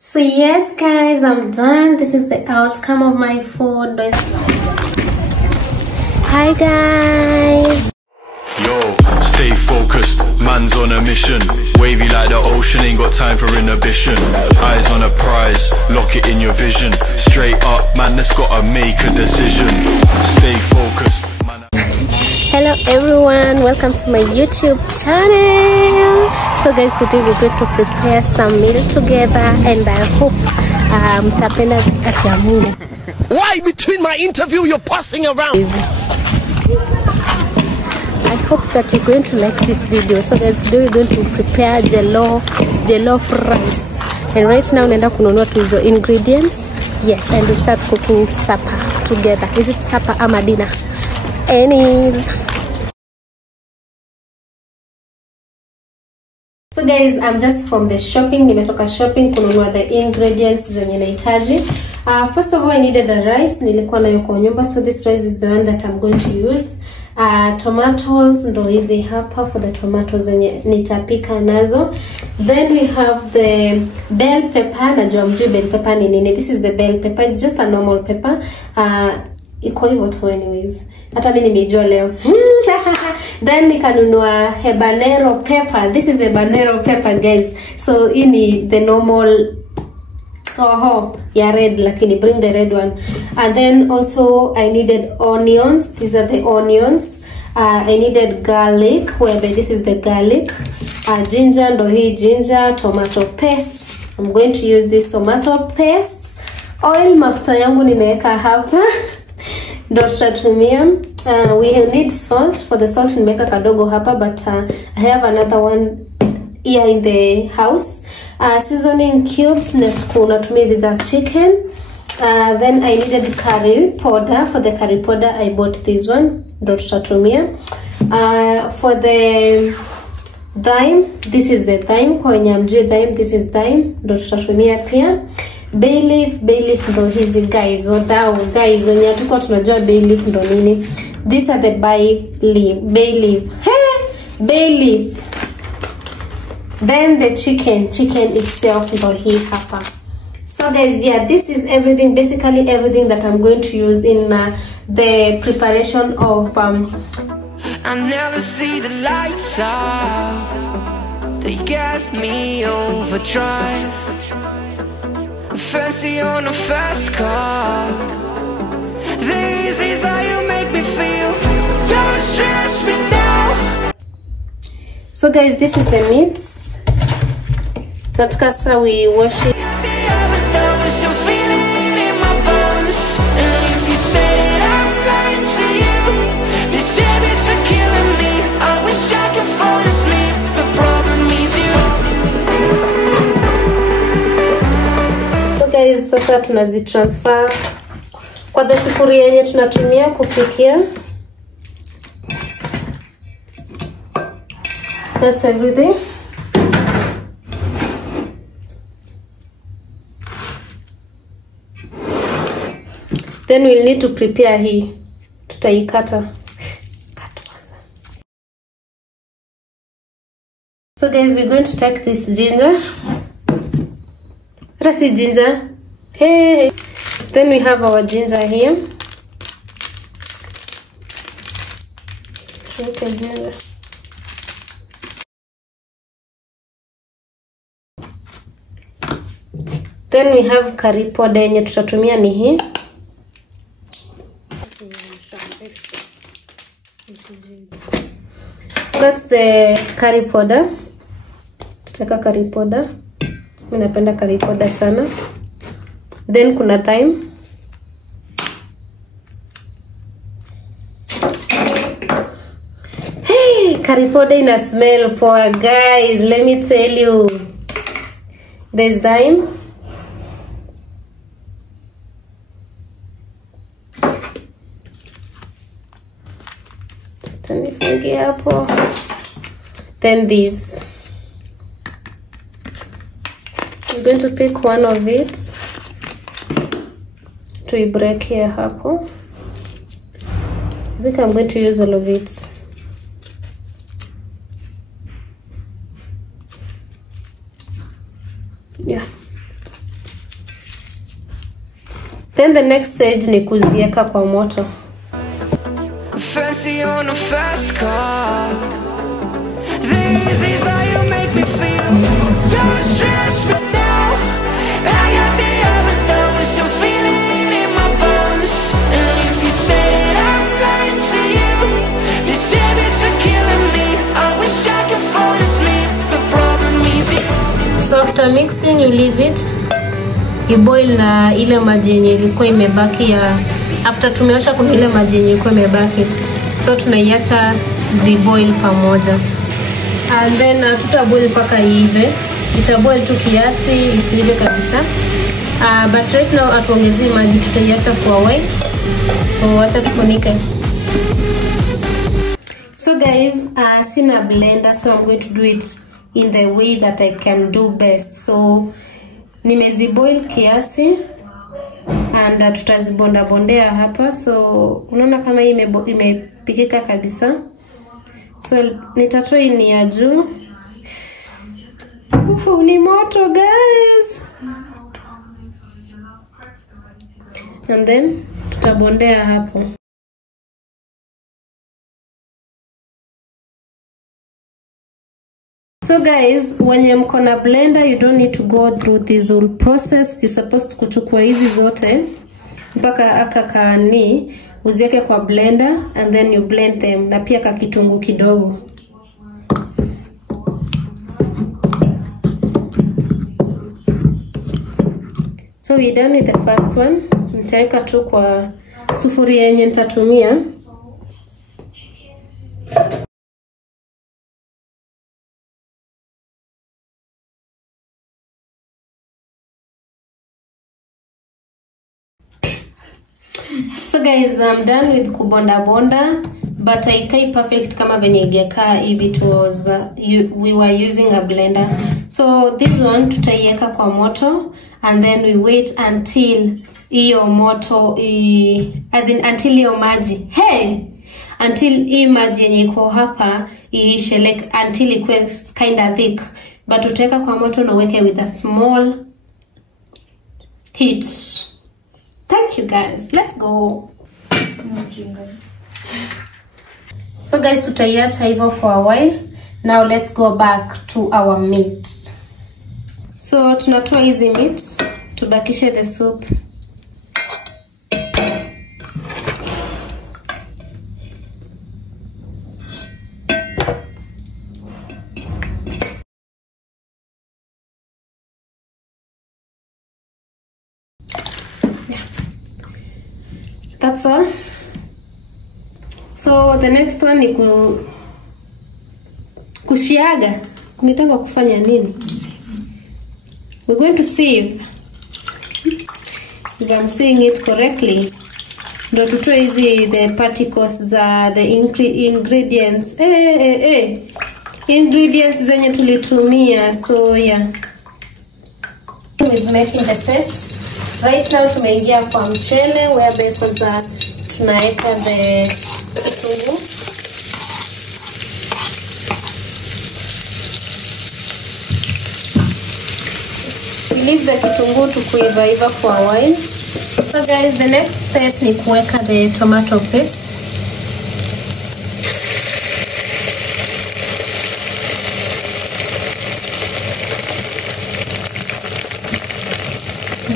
So yes guys, I'm done. This is the outcome of my food. Hi guys. Yo, stay focused, man's on a mission. Wavy like the ocean, ain't got time for inhibition. Eyes on a prize, lock it in your vision. Straight up, man, that's gotta make a decision. Stay focused, man. Hello everyone, welcome to my YouTube channel. So guys, today we're going to prepare some meal together and I hope mtapenda at your meal. Why between my interview you're passing around? I hope that you're going to like this video. So guys, today we're going to prepare jellof rice. And right now naenda kununua tu hizo ingredients. Yes, and we start cooking supper together. Is it supper ama dinner? Anyways. So guys, I'm just from the shopping. Nimetoka shopping kununua the ingredients zenye nahitaji. First of all, I needed a rice. Nilikuwa nayo kwa nyumba, so this rice is the one that I'm going to use. Tomatoes ndo hizi hapa for the tomatoes zenye nitapika nazo. Then we have the bell pepper. Najua mjui bell pepper ni nini. This is the bell pepper. It's just a normal pepper. Iko hivyo tu anyways. Hata mimi nimejua leo. Then nikanunua habanero pepper. This is habanero pepper guys. So ini the normal yeah, red, lakini bring the red one. And then also I needed onions. These are the onions. I needed garlic, whereby this is the garlic. Ginger, ndo hii ginger, tomato paste. I'm going to use this tomato paste. Oil, mafuta yangu nimeweka hapa. Ndo tutatumia. We need salt. For the salt nimeweka kadogo hapa, but I have another one here in the house. Seasoning cubes, natumia hizi the chicken. Then I needed curry powder. For the curry powder I bought this one. Ndo tutatumia. For the thyme, this is the thyme. Kwa nyamjui thyme, this is thyme. Ndo tutatumia pia. Bay leaf ndo hizi guys. Wadau guys, wenye tuko tunajua bay leaf ndo nini. These are the bay leaf. Hey, bay leaf. Then the chicken itself ndo hii hapa. So guys, yeah, this is everything, basically everything that I'm going to use in the preparation of I never see the lights out. They get me overdrive. Fancy on a fast car. This is how you make me feel. Don't stress me now. So guys, this is the meat. Natkasa we wash it. Guys, sasa tunazitransfer kwa the sufuria yenye tunatumia kupikia. That's everything. Then we'll need to prepare hii. Tutaikata. So guys, we're going to take this ginger. What is it, ginger? Hey! Then we have our ginger here. Okay, ginger. Then we have curry powder yenye tutatumia ni hii. That's the curry powder. Tutaka curry powder. Mimi napenda curry powder sana. Then kuna thyme. Hey, curry powder ina smell poa guys. Let me tell you. There's thyme. Tanifungi hapo. Then this. I'm going to pick one of it to break here hapo. I think I'm going to use all of it. Yeah. Then the next stage ni kuziweka kwa moto. Fancy on a fast car. This is how you make me feel. Don't stress me now. I got the other dose. I'm feeling it in my bones. And if you say that I'm lying to you, these habits are killing me. I wish I could fall asleep. The problem is you. So after mixing, you leave it. You boil na ile maji yenye ilikuwa imebaki ya after tumeosha kuna ile maji yenye ilikuwa imebaki. So tunaiacha ziboil pamoja. And then tutaboil paka iive. Itaboil tu kiasi isiive kabisa. But right now atuongezee maji, tutaiacha for a while. So acha tufunike. So guys, sina blender, so I'm going to do it in the way that I can do best. So nimeziboil kiasi and tutazibonda bondea hapa. So unaona kama hii imepikika kabisa. So nitatoa ni ya juu. Ufu ni moto guys. And then tutabondea hapo. So guys, when mko na blender, you don't need to go through this whole process. You're supposed to kuchukua hizi zote mpaka akakani uziweke kwa blender and then you blend them, na pia kakitungu kidogo. So we're done with the first one. Nitaweka tu kwa sufuria yenye nitatumia. So guys, I'm done with kubonda bonda, but haikai perfect kama venye ingekaa hivi. It was we were using a blender. So this one tutaiweka kwa moto and then we wait until hiyo moto as in until hiyo maji until hii maji yenye iko hapa iishe, like until ikuwe kind of thick. But tutaweka kwa moto na uweke with a small heat. Thank you guys. Let's go. So guys, tutaiacha hivyo for a while. Now let's go back to our meat. So tunatoa hizi meat, tubakishe the soup. That's all. So the next one ni kushiaga. Kunitaka kufanya nini? We're going to sieve. If I'm saying it correctly. Ndo tutoe hizi the particles za the ingredients. Ingredients zenye tulitumia. So yeah. We're making the paste. Right now tumeingia kwa mchele whereby kwanza tunaweka the kitunguu. We leave the kitunguu to kuiva for a while. So guys, the next step ni kuweka the tomato paste.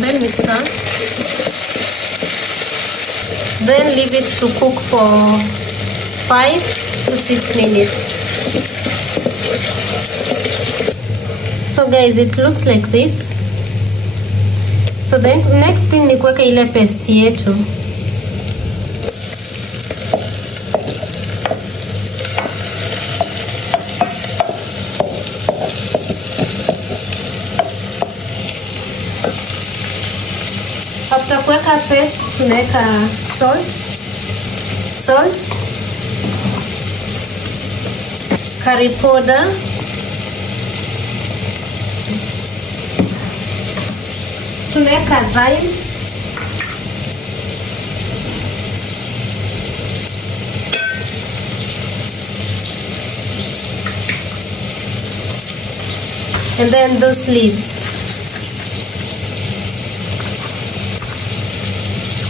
Then we start. Then leave it to cook for 5 to 6 minutes. So guys, it looks like this. So then next thing ni kuweka ile paste yetu. After kuweka paste, tunaweka salt, curry powder, tunaweka thyme, and then those leaves.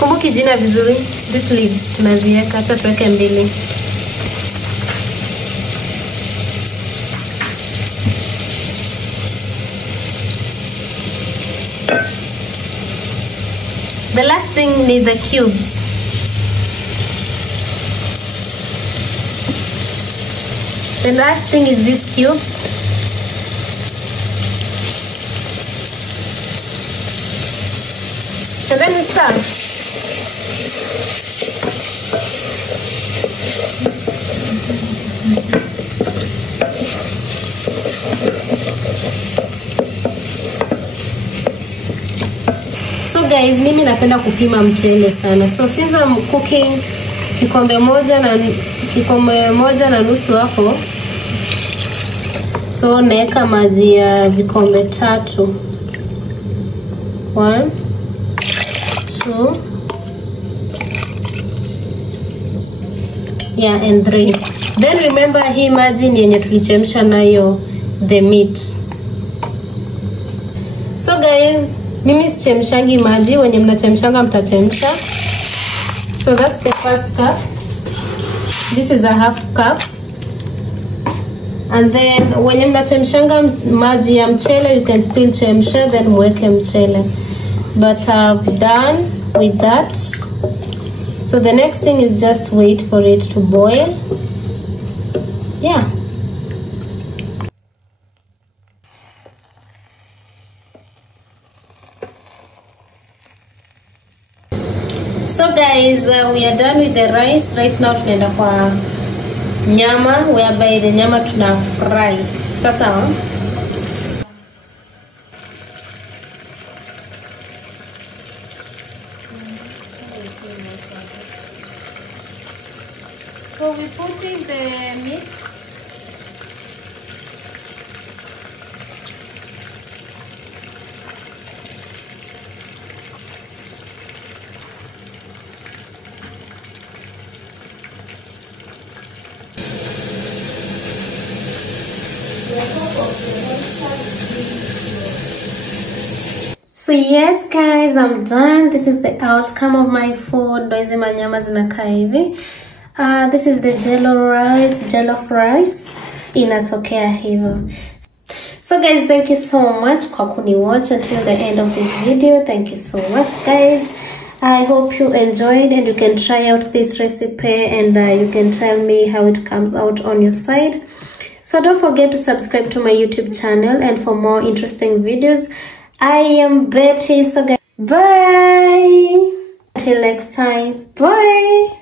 Kumbuki jina vizuri. These leaves tunaziweka, acha tuweke mbili. The last thing is the cubes. The last thing is these cubes. And then we serve. So guys, mimi napenda kupima mchele sana. So since I'm cooking kikombe moja na nusu hapo, so naeka maji ya vikombe 3. 1 2 yeah, and 3. Then remember hii maji ni yenye tulichemsha nayo the meat. So guys, mimi sichemshangi maji, wenye mnachemshanga mtachemsha. So that's the first cup. This is a half cup. And then wenye mnachemshanga maji ya mchele, you can still chemsha then mweke mchele. But I've done with that. So the next thing is just wait for it to boil. Yeah. So guys, we are done with the rice. Right now tunaenda kwa nyama, whereby the nyama tuna fry. Sasa so we put in the meat. So yes guys, I'm done. This is the outcome of my food. Ndo hizi manyama zinakaa hivi. This is the jellof rice. Inatokea hivyo. So guys, thank you so much kwa kuniwatch until the end of this video. Thank you so much guys. I hope you enjoyed and you can try out this recipe and you can tell me how it comes out on your side. So don't forget to subscribe to my YouTube channel and for more interesting videos. I am Betty. So guys, bye. Until next time. Bye.